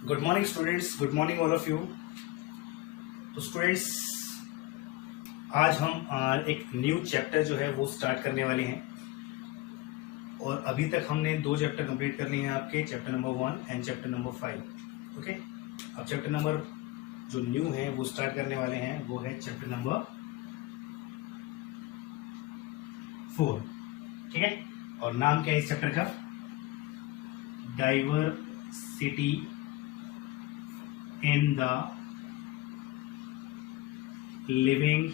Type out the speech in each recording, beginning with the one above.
Good morning students, good morning all of you. तो students, आज हम एक न्यू चैप्टर जो है वो स्टार्ट करने वाले हैं। और अभी तक हमने 2 चैप्टर कंप्लीट कर लिए हैं आपके, chapter number 1 and chapter number 5। Okay, अब चैप्टर नंबर जो न्यू है वो स्टार्ट करने वाले हैं, वो है चैप्टर नंबर 4। ठीक है, और नाम क्या है इस चैप्टर का? Diversity in the living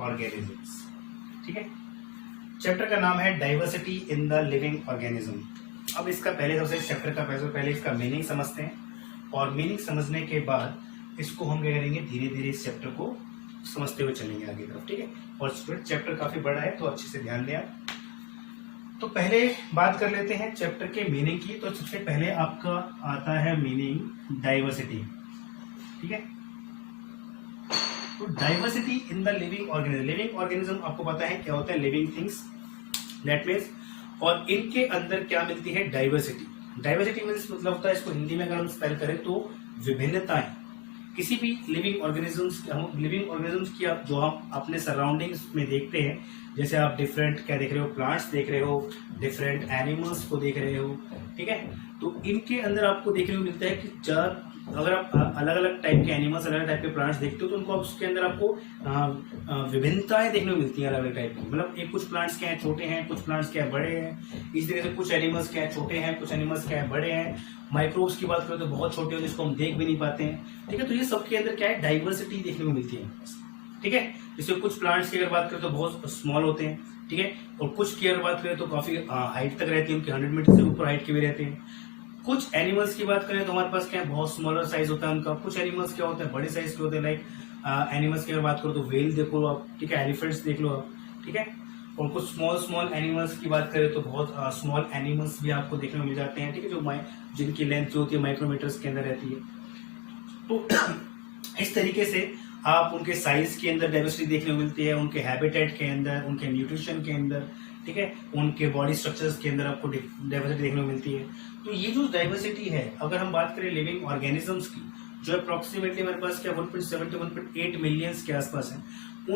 organisms. ठीक है, चैप्टर का नाम है diversity in the living organism. अब इसका सबसे इस चैप्टर का पहले इसका मीनिंग समझते हैं, और मीनिंग समझने के बाद इसको हम क्या करेंगे, धीरे धीरे इस चैप्टर को समझते हुए चलेंगे आगे तरफ। ठीक है, और स्टूडेंट चैप्टर काफी बड़ा है तो अच्छे से ध्यान दें आप। तो पहले बात कर लेते हैं चैप्टर के मीनिंग की। तो सबसे पहले आपका आता है मीनिंग डाइवर्सिटी। ठीक है, तो diversity in the living organism. Living organism आपको पता है क्या होता है, लिविंग थिंग्स, दैट मीन्स, और इनके अंदर क्या मिलती है, डाइवर्सिटी। डाइवर्सिटी मीन्स मतलब होता है, इसको हिंदी में अगर हम स्पेल करें तो विभिन्नताएं। किसी भी लिविंग ऑर्गेनिजम्स की आप जो हम अपने सराउंडिंग्स में देखते हैं, जैसे आप डिफरेंट क्या देख रहे हो, प्लांट्स देख रहे हो, डिफरेंट एनिमल्स को देख रहे हो। ठीक है, तो इनके अंदर आपको देखने को मिलता है कि अगर आप अलग अलग टाइप के एनिमल्स, अलग अलग टाइप के प्लांट्स देखते हो तो उनको उसके अंदर आपको विभिन्नताएं देखने को मिलती हैं अलग अलग टाइप की। मतलब एक कुछ प्लांट्स क्या है, छोटे हैं, कुछ प्लांट्स क्या है, बड़े हैं। इस तरह से कुछ एनिमल्स क्या है, छोटे हैं, कुछ एनिमल्स क्या है, बड़े हैं। माइक्रोब्स की बात करें तो बहुत छोटे हो, जिसको हम देख भी नहीं पाते हैं। ठीक है, तो ये सबके अंदर क्या है, डाइवर्सिटी देखने को मिलती है। ठीक है, जैसे कुछ प्लांट्स की अगर बात करें तो बहुत स्मॉल होते हैं। ठीक है, और कुछ की अगर बात करें तो काफी हाइट तक रहती है, उनकी 100 मीटर से ऊपर हाइट के भी रहते हैं। कुछ एनिमल्स की बात करें तो हमारे पास क्या है, बहुत स्मॉलर साइज होता है उनका। कुछ एनिमल्स क्या होते हैं, बड़े साइज के होते हैं। लाइक एनिमल्स की अगर बात करो तो वेल देखो आप, ठीक है, एलिफेंट्स देख लो आप। ठीक है, और कुछ स्मॉल एनिमल्स की बात करें तो बहुत स्मॉल एनिमल्स भी आपको देखने को मिल जाते हैं। ठीक है, जो जिनकी लेंथ जो होती है माइक्रोमीटर्स के अंदर रहती है। तो इस तरीके से आप उनके साइज के अंदर डाइवर्सिटी देखने को मिलती है, उनके हैबिटेट के अंदर, उनके न्यूट्रिशन के अंदर, ठीक है, उनके बॉडी स्ट्रक्चर्स के अंदर आपको डाइवर्सिटी देखने को मिलती है। तो ये जो डाइवर्सिटी है, अगर हम बात करें लिविंग ऑर्गेनिजम्स की, जो अप्रोक्सीमेटली हमारे पास क्या 1.7 to 1.8 मिलियंस के आसपास है,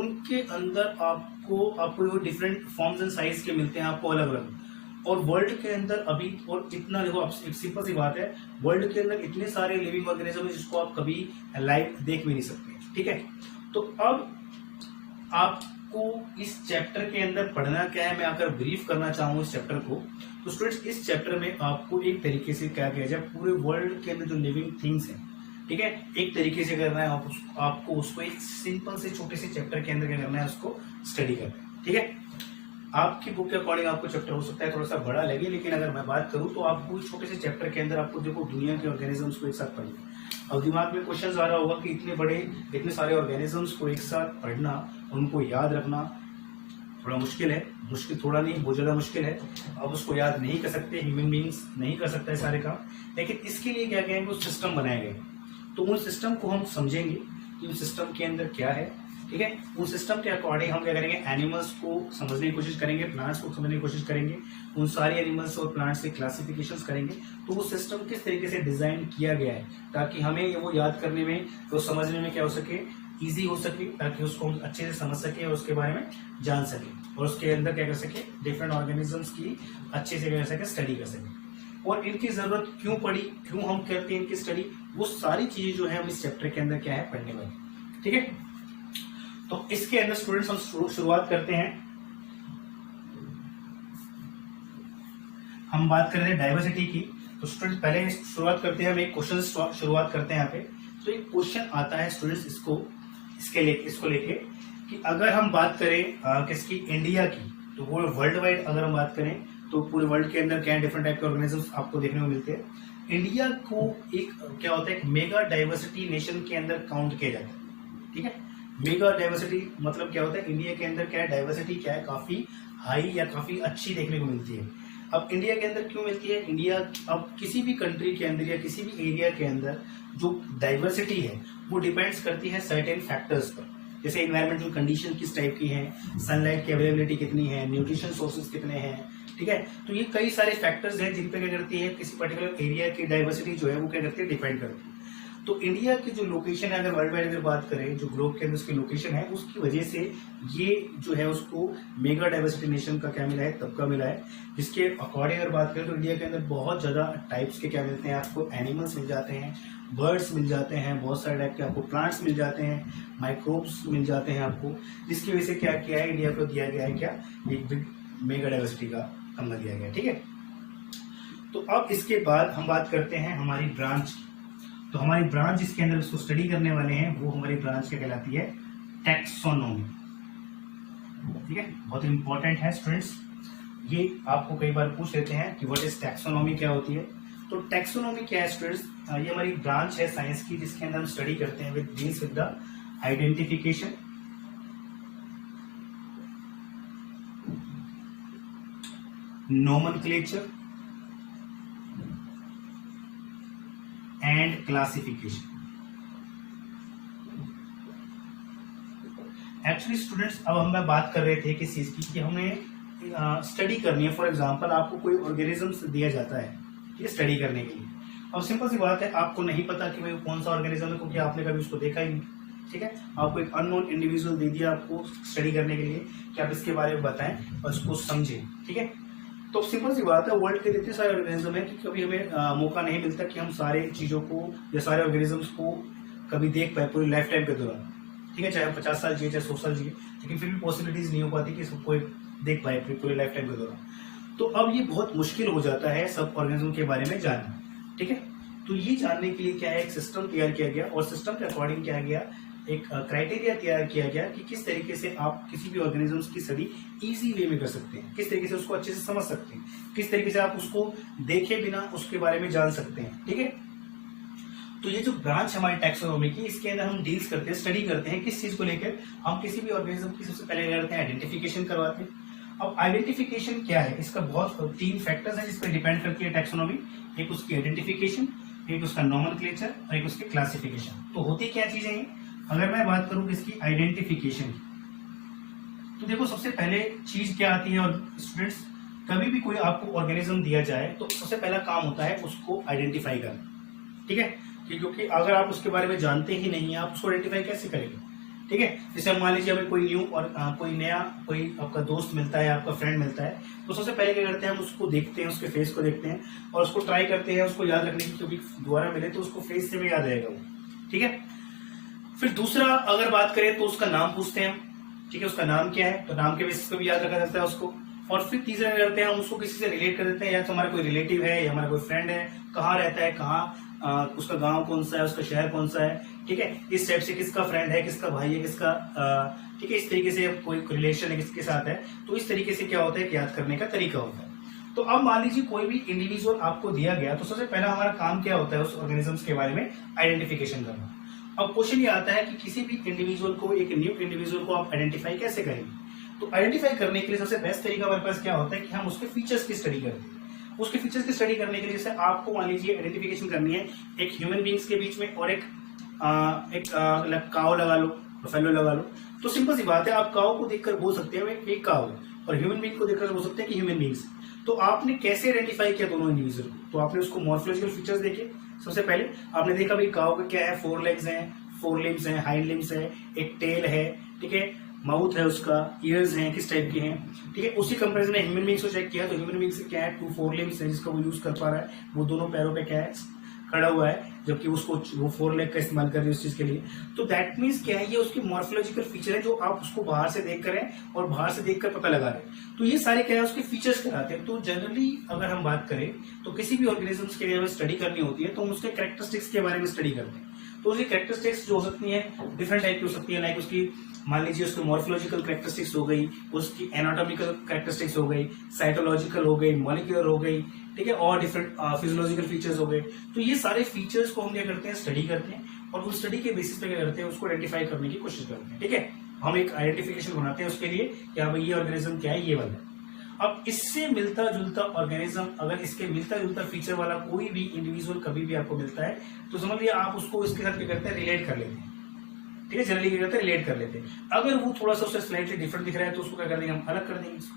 उनके अंदर आपको डिफरेंट फॉर्म्स एंड साइज के मिलते हैं आपको अलग अलग। और वर्ल्ड के अंदर अभी, और इतना देखो, आप एक सिंपल सी बात है, वर्ल्ड के अंदर इतने सारे लिविंग ऑर्गेनिज्म है जिसको आप कभी लाइव देख भी नहीं सकते। ठीक है, तो अब आपको इस चैप्टर के अंदर पढ़ना क्या है, मैं अगर ब्रीफ करना चाहूँ इस चैप्टर को, तो स्टूडेंट्स इस चैप्टर में आपको एक तरीके से क्या किया जाए, पूरे वर्ल्ड के अंदर जो लिविंग थिंग्स हैं, ठीक है, एक तरीके से करना है आपको उसको एक सिंपल से छोटे से चैप्टर के अंदर क्या करना है, उसको स्टडी करना है। ठीक है, आपकी बुक के अकॉर्डिंग आपको चैप्टर हो सकता है थोड़ा सा बड़ा लगे, लेकिन अगर मैं बात करूं तो आपको इस छोटे से चैप्टर के अंदर आपको देखो दुनिया के ऑर्गेनिजम्स को एक साथ पढ़ना। अब दिमाग में क्वेश्चन आ रहा होगा कि इतने सारे ऑर्गेनिजम्स को एक साथ पढ़ना, उनको याद रखना थोड़ा मुश्किल है। मुश्किल थोड़ा नहीं, बहुत ज्यादा मुश्किल है। अब उसको याद नहीं कर सकते, ह्यूमन बींग्स नहीं कर सकता है सारे काम, लेकिन इसके लिए क्या क्या है, कुछ सिस्टम बनाए गए। तो उन सिस्टम को हम समझेंगे कि उन सिस्टम के अंदर क्या है। ठीक है, उस सिस्टम के अकॉर्डिंग हम क्या करेंगे, एनिमल्स को समझने की कोशिश करेंगे, प्लांट्स को समझने की कोशिश करेंगे, उन सारे एनिमल्स और प्लांट्स के क्लासिफिकेशंस करेंगे। तो वो सिस्टम किस तरीके से डिजाइन किया गया है ताकि हमें वो याद करने में, तो समझने में क्या हो सके, इजी हो सके, ताकि उसको हम अच्छे से समझ सके और उसके बारे में जान सके, और उसके अंदर क्या कर सके, डिफरेंट ऑर्गेनिजम्स की अच्छे से क्या कर सके, स्टडी कर सके। और इनकी जरूरत क्यों पड़ी, क्यों हम करते हैं इनकी स्टडी, वो सारी चीजें जो है हम इस चैप्टर के अंदर क्या है, पढ़ने वाले। ठीक है, तो इसके अंदर स्टूडेंट्स हम शुरुआत करते हैं। हम बात कर रहे हैं डाइवर्सिटी की, तो स्टूडेंट्स पहले शुरुआत करते हैं, हम एक क्वेश्चन शुरुआत करते हैं यहाँ पे। तो एक क्वेश्चन आता है स्टूडेंट्स इसको लेके कि अगर हम बात करें किसकी, इंडिया की, तो वो वर्ल्ड वाइड अगर हम बात करें तो पूरे वर्ल्ड के अंदर क्या डिफरेंट टाइप के ऑर्गेनिजम्स आपको देखने को मिलते हैं। इंडिया को एक क्या होता है, एक मेगा डाइवर्सिटी नेशन के अंदर काउंट किया जाता है। ठीक है, मेगा डाइवर्सिटी मतलब क्या होता है, इंडिया के अंदर क्या है, डाइवर्सिटी क्या है, काफी हाई या काफी अच्छी देखने को मिलती है। अब इंडिया के अंदर क्यों मिलती है, इंडिया अब किसी भी कंट्री के अंदर या किसी भी एरिया के अंदर जो डाइवर्सिटी है वो डिपेंड्स करती है सर्टेन फैक्टर्स पर, जैसे एनवायरमेंटल कंडीशन किस टाइप की है, सनलाइट की अवेलेबिलिटी कितनी है, न्यूट्रिशन सोर्सेज कितने हैं, ठीक है। तो ये कई सारे फैक्टर्स हैं जिन पे क्या करती है किसी पर्टिकुलर एरिया की डाइवर्सिटी जो है वो क्या करती है डिपेंड करती है। तो इंडिया की जो लोकेशन है, अगर वर्ल्ड वाइड अगर बात करें, जो ग्लोब के अंदर उसकी लोकेशन है, उसकी वजह से ये जो है उसको मेगा डाइवर्सिटी नेशन का क्या मिला है, तबका मिला है। जिसके अकॉर्डिंग अगर बात करें तो इंडिया के अंदर बहुत ज्यादा टाइप्स के क्या मिलते हैं आपको, एनिमल्स मिल जाते हैं, बर्ड्स मिल जाते हैं, बहुत सारे टाइप के आपको प्लांट्स मिल जाते हैं, माइक्रोब्स मिल जाते हैं आपको, जिसकी वजह से क्या किया है इंडिया को दिया गया है क्या, एक बिग मेगा डाइवर्सिटी का नंबर दिया गया है। ठीक है। तो अब इसके बाद हम बात करते हैं हमारी ब्रांच की। तो हमारी ब्रांच जिसके अंदर उसको स्टडी करने वाले हैं वो हमारी ब्रांच क्या कहलाती है, टैक्सोनॉमी। ठीक है, बहुत इंपॉर्टेंट है स्टूडेंट्स, ये आपको कई बार पूछ लेते हैं कि व्हाट इज टैक्सोनॉमी, क्या होती है। तो टैक्सोनॉमी क्या है स्टूडेंट्स, ये हमारी ब्रांच है साइंस की जिसके अंदर हम स्टडी करते हैं with deals with the identification, nomenclature and classification. Actually students अब हम बात कर रहे थे किस चीज की, कि हमें स्टडी करनी है। फॉर एग्जांपल आपको कोई ऑर्गेनिज्म दिया जाता है, ठीक है, स्टडी करने के लिए। अब सिंपल सी बात है, आपको नहीं पता कि भाई कौन सा ऑर्गेनिज्म है क्योंकि आपने कभी उसको देखा ही नहीं। ठीक है, आपको एक अननोन इंडिविजुअल दे दिया आपको स्टडी करने के लिए कि आप इसके बारे में बताएं और उसको समझें। ठीक है, तो सिंपल सी बात है, वर्ल्ड के इतने सारे ऑर्गेनिज्म है कि कभी हमें मौका नहीं मिलता कि हम सारे चीजों को या सारे ऑर्गेनिजम्स को कभी देख पाए पूरी लाइफ टाइम के दौरान। ठीक है, चाहे हम 50 साल जिए चाहे 100 साल जिए, लेकिन फिर भी पॉसिबिलिटीज नहीं हो पाती कि सबको देख पाए पूरी लाइफ टाइम के दौरान। तो अब ये बहुत मुश्किल हो जाता है सब ऑर्गेनिज्म के बारे में जानना। ठीक है, तो ये जानने के लिए क्या है, एक सिस्टम तैयार किया गया और सिस्टम के अकॉर्डिंग क्या गया, एक क्राइटेरिया तैयार किया गया कि किस तरीके से आप किसी भी ऑर्गेनिजम्स की स्टडी इजी वे में कर सकते हैं, किस तरीके से उसको अच्छे से समझ सकते हैं, किस तरीके से आप उसको देखे बिना उसके बारे में जान सकते हैं। ठीक है, तो ये जो ब्रांच हमारी टैक्सोनॉमी की, इसके अंदर हम डील्स करते हैं, स्टडी करते हैं किस चीज को लेकर, हम किसी भी ऑर्गेनिज्म की सबसे पहले करते हैं आइडेंटिफिकेशन करवाते हैं। अब आइडेंटिफिकेशन क्या है, इसका बहुत 3 फैक्टर्स हैं जिस पर डिपेंड करती है टैक्सोनॉमी। एक उसकी आइडेंटिफिकेशन, एक उसका नोमेनक्लेचर और एक उसकी क्लासिफिकेशन। तो होती क्या चीजें हैं, अगर मैं बात करूं इसकी आइडेंटिफिकेशन की, तो देखो सबसे पहले चीज क्या आती है, और स्टूडेंट्स कभी भी कोई आपको ऑर्गेनिज्म दिया जाए तो सबसे पहला काम होता है उसको आइडेंटिफाई करना। ठीक है, क्योंकि अगर आप उसके बारे में जानते ही नहीं है, आप उसको आइडेंटिफाई कैसे करेंगे। ठीक है, जैसे मान लीजिए हमें कोई न्यू और कोई नया कोई आपका दोस्त मिलता है, आपका फ्रेंड मिलता है, तो सबसे पहले क्या करते हैं, हम उसको देखते हैं, उसके फेस को देखते हैं और उसको ट्राई करते हैं उसको याद रखने की, क्योंकि दोबारा मिले तो उसको फेस से भी याद रहेगा वो। ठीक है, फिर दूसरा अगर बात करें तो उसका नाम पूछते हैं। ठीक है, उसका नाम क्या है, तो नाम के बेसिस पे भी याद रखा जाता है उसको। और फिर तीसरा क्या करते हैं, हम उसको किसी से रिलेट कर देते हैं, या तो हमारा कोई रिलेटिव है या हमारा कोई फ्रेंड है, कहाँ रहता है, कहाँ उसका गांव कौन सा है, उसका शहर कौन सा है। ठीक है, इस टाइप से किसका फ्रेंड है, किसका भाई है, किसका ठीक है, इस तरीके से कोई रिलेशन है किसके साथ है, तो इस तरीके से क्या होता है, याद करने का तरीका होता है। तो अब मान लीजिए कोई भी इंडिविजुअल आपको दिया गया, तो सबसे पहला हमारा काम क्या होता है, उस ऑर्गेनिजम्स के बारे में आइडेंटिफिकेशन करना। अब क्वेश्चन ये आता है कि किसी भी इंडिविजुअल को, एक न्यू इंडिविजुअल को आप आइडेंटिफाई कैसे करेंगे। तो आइडेंटिफाई करने के लिए सबसे बेस्ट तरीका हमारे पास क्या होता है कि हम उसके फीचर्स की स्टडी करते हैं। उसके फीचर्स की स्टडी करने के लिए जैसे आपको मान लीजिए आइडेंटिफिकेशन करनी है एक ह्यूमन बींग्स के बीच में और एक काव लगा लो, बफेलो लगा लो। तो सिंपल सी बात है, आप काव को देखकर बोल सकते हैं एक काव है, और ह्यूमन बींग को देखकर बोल सकते हैं कि ह्यूमन बींग्स। तो आपने कैसे आइडेंटिफाई किया दोनों इंडिविजुअल को, तो आपने उसको मॉर्फोलॉजिकल फीचर्स देखे। सबसे पहले आपने देखा भाई काव का क्या है, 4 लेग्स हैं, 4 लिम्स हैं, हाइंड लिम्स है, एक टेल है, ठीक है, माउथ है उसका, ईयर्स हैं, किस टाइप के हैं। ठीक है, उसी कंपैरिजन में ह्यूमन बींग्स को चेक किया, तो ह्यूमन बींग्स से क्या है, 2 4 लिम्स है जिसका वो यूज कर पा रहा है, वो दोनों पैरों पे क्या है, खड़ा हुआ है, जबकि उसको वो 4 लेग का इस्तेमाल कर रही है उस चीज के लिए। तो दैट मीन्स क्या है, ये उसकी मॉर्फोलॉजिकल फीचर है जो आप उसको बाहर से देख कर और बाहर से देखकर पता लगा रहे हैं। तो ये सारे क्या है, उसके फीचर्स कहलाते हैं। तो जनरली अगर हम बात करें तो किसी भी ऑर्गेनिजम्स के लिए हमें स्टडी करनी होती है तो हम उसके कैरेक्टरिस्टिक्स के बारे में स्टडी करते हैं। तो उसकी कैरेक्टरिस्टिक्स जो हो सकती है डिफरेंट टाइप की हो सकती है, लाइक उसकी मान लीजिए उसकी मॉर्फोलॉजिकल कैरेक्टरिस्टिक्स हो गई, उसकी एनाटॉमिकल कैरेक्टरिस्टिक्स हो गई, साइटोलॉजिकल हो गई, मॉलिक्यूलर हो गई, ठीक है, और डिफरेंट फिजियोलॉजिकल फीचर्स हो गए। तो ये सारे फीचर्स को हम क्या करते हैं, स्टडी करते हैं, और उस स्टडी के बेसिस पे क्या करते हैं, उसको आइडेंटिफाई करने की कोशिश करते हैं। ठीक है, हम एक आइडेंटिफिकेशन बनाते हैं उसके लिए कि हाँ भाई ये ऑर्गेनिज्म क्या है, ये वाला। अब इससे मिलता जुलता ऑर्गेनिज्म, अगर इसके मिलता जुलता फीचर वाला कोई भी इंडिविजुअल कभी भी आपको मिलता है तो समझ लिया आप उसको इसके साथ क्या करते हैं, रिलेट कर लेते हैं। ठीक है, जनरली क्या करते हैं, रिलेट कर लेते हैं। अगर वो थोड़ा सा उससे स्लाइटली डिफरेंट दिख रहा है तो उसको क्या कर देंगे, हम अलग कर देंगे इसको।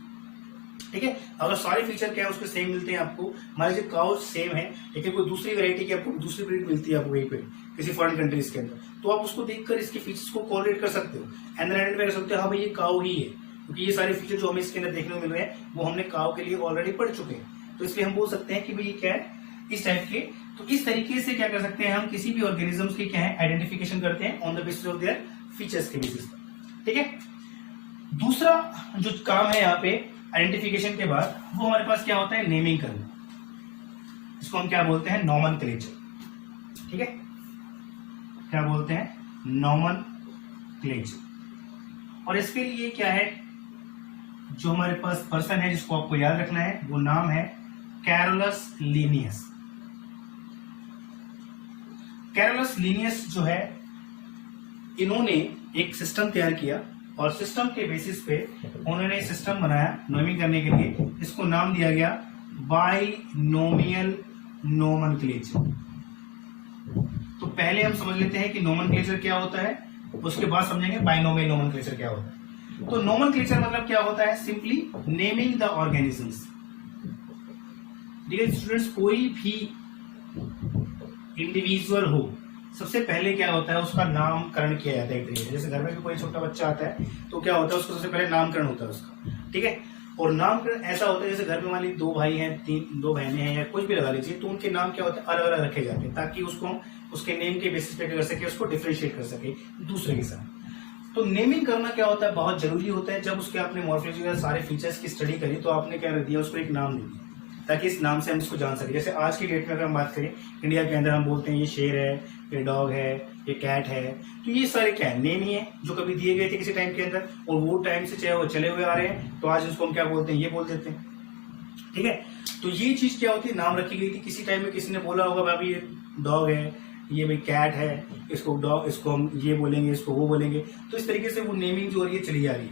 ठीक है। अगर सारे फीचर क्या है उसके सेम मिलते हैं आपको, मान लीजिए काउ सेम है लेकिन कोई दूसरी वैरायटी की आपको दूसरी ब्रीड मिलती है आपको कहीं पे किसी फॉरेन कंट्रीज के अंदर, तो आप उसको देखकर इसके फीचर्स को कोरिलेट कर सकते हो एंड देन आइडेंटिफाई कर सकते हो हाँ भाई ये काउ ही है, क्योंकि ये सारे फीचर जो हमें इसके अंदर देखने को मिल रहे हैं वो हमने काउ के लिए ऑलरेडी पढ़ चुके हैं, तो इसलिए हम बोल सकते हैं कि भाई ये क्या है इस टाइप के। तो इस तरीके से क्या कर सकते हैं हम किसी भी ऑर्गेनिज्म की क्या है आइडेंटिफिकेशन करते हैं on the basis of their features के बेसिस पर। ठीक है, दूसरा जो काम है यहाँ पे आइडेंटिफिकेशन के बाद वो हमारे पास क्या होता है नेमिंग करना, इसको हम क्या बोलते हैं नॉमेनक्लेचर। ठीक है, क्या बोलते हैं नॉमेनक्लेचर। और इसके लिए क्या है जो हमारे पास पर्सन है जिसको आपको याद रखना है वो नाम है कैरोलस लिनियस। कैरोलस लिनियस जो है इन्होंने एक सिस्टम तैयार किया और सिस्टम के बेसिस पे उन्होंने सिस्टम बनाया नेमिंग करने के लिए, इसको नाम दिया गया बाइनोमियल नोमेनक्लेचर। तो पहले हम समझ लेते हैं कि नोमेनक्लेचर क्या होता है, उसके बाद समझेंगे बाइनोमियल नोमेनक्लेचर क्या होता है। तो नोमेनक्लेचर मतलब क्या होता है simply naming the organisms. Dear students, कोई भी इंडिविजुअल हो सबसे पहले क्या होता है उसका नामकरण किया जाता है एक तरीके से। जैसे घर में भी कोई छोटा बच्चा आता है तो क्या होता है उसको सबसे पहले नामकरण होता है उसका। ठीक है, और नामकरण ऐसा होता है जैसे घर में मान लीजिए 2 भाई हैं, 2 बहनें हैं या कुछ भी लगा लीजिए, तो उनके नाम क्या होते हैं अलग अलग रखे जाते हैं ताकि उसको उसके नेम के बेसिस पे कर सके, उसको डिफरेंशिएट कर सके दूसरे के साथ। तो नेमिंग करना क्या होता है बहुत जरूरी होता है। जब उसके आपने मॉर्फोलॉजी सारे फीचर्स की स्टडी करी तो आपने क्या कर दिया उसको एक नाम दे दिया ताकि इस नाम से हम इसको जान सके। जैसे आज की डेट में अगर हम बात करें इंडिया के अंदर हम बोलते हैं ये शेर है, ये डॉग है, ये कैट है, तो ये सारे क्या है नेम ही है जो कभी दिए गए थे किसी टाइम के अंदर और वो टाइम से चाहे वो चले हुए आ रहे हैं, तो आज इसको हम क्या बोलते हैं ये बोल देते हैं। ठीक है, तो ये चीज क्या होती है नाम रखी गई थी किसी टाइम में, किसी ने बोला होगा भाई ये डॉग है, ये भाई कैट है, इसको डॉग इसको हम ये बोलेंगे, इसको वो बोलेंगे। तो इस तरीके से वो नेमिंग जो हो रही है चली आ रही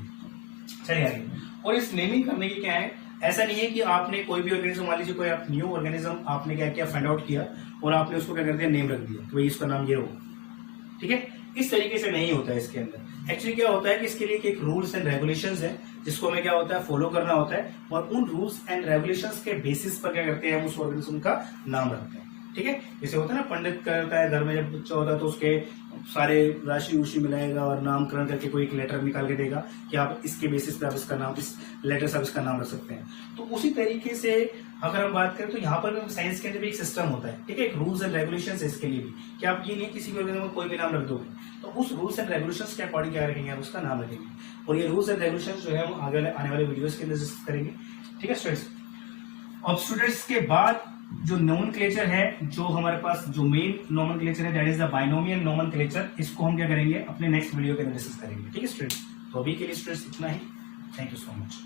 है। और इस नेमिंग करने की क्या है, ऐसा नहीं है कि आपने कोई भी ऑर्गेनिज्म मान लीजिए कोई आप न्यू ऑर्गेनिज्म आपने क्या किया फाइंड आउट किया और आपने उसको क्या कर दिया नेम रख दिया कि भाई इसका नाम ये होगा। ठीक है, इस तरीके से नहीं होता है इसके अंदर। एक्चुअली क्या होता है कि इसके लिए एक रूल्स एंड रेगुलेशंस है जिसको हमें क्या होता है फॉलो करना होता है और उन रूल्स एंड रेगुलेशंस के बेसिस पर क्या करते हैं हम उस ऑर्गेनिज्म का नाम रखते हैं। ठीक है, जैसे होता है ना पंडित करता है घर में जब बच्चा होता है तो उसके सारे राशि उशी मिलाएगा और नामकरण करके कोई एक लेटर निकाल के देगा कि आप इसके बेसिस पे आप इसका नाम इस लेटर से आप इसका नाम रख सकते हैं। तो उसी तरीके से अगर हम बात करें तो यहाँ पर भी साइंस के अंदर भी एक सिस्टम होता है। ठीक है, एक रूल्स एंड रेगुलेशंस है इसके लिए भी कि आप ये नहीं किसी भी ऑर्गेनिज्म में कोई भी नाम रख दोगे, तो उस रूल्स एंड रेगुलेशंस के अकॉर्डिंग क्या रखेंगे आप उसका नाम रखेंगे और ये रूल्स एंड रेगुलेशंस जो है हम आगे आने वाले वीडियोस के अंदर डिस्कस करेंगे। ठीक है स्टूडेंट्स, अब स्टूडेंट्स के बाद जो नोमेनक्लेचर है जो हमारे पास जो मेन नोमेनक्लेचर है that is the binomial nomenclature, इसको हम क्या करेंगे अपने नेक्स्ट वीडियो के अंदर डिस्कस करेंगे। ठीक है स्टूडेंट्स, तो अभी के लिए स्टूडेंट्स इतना ही। Thank you so much.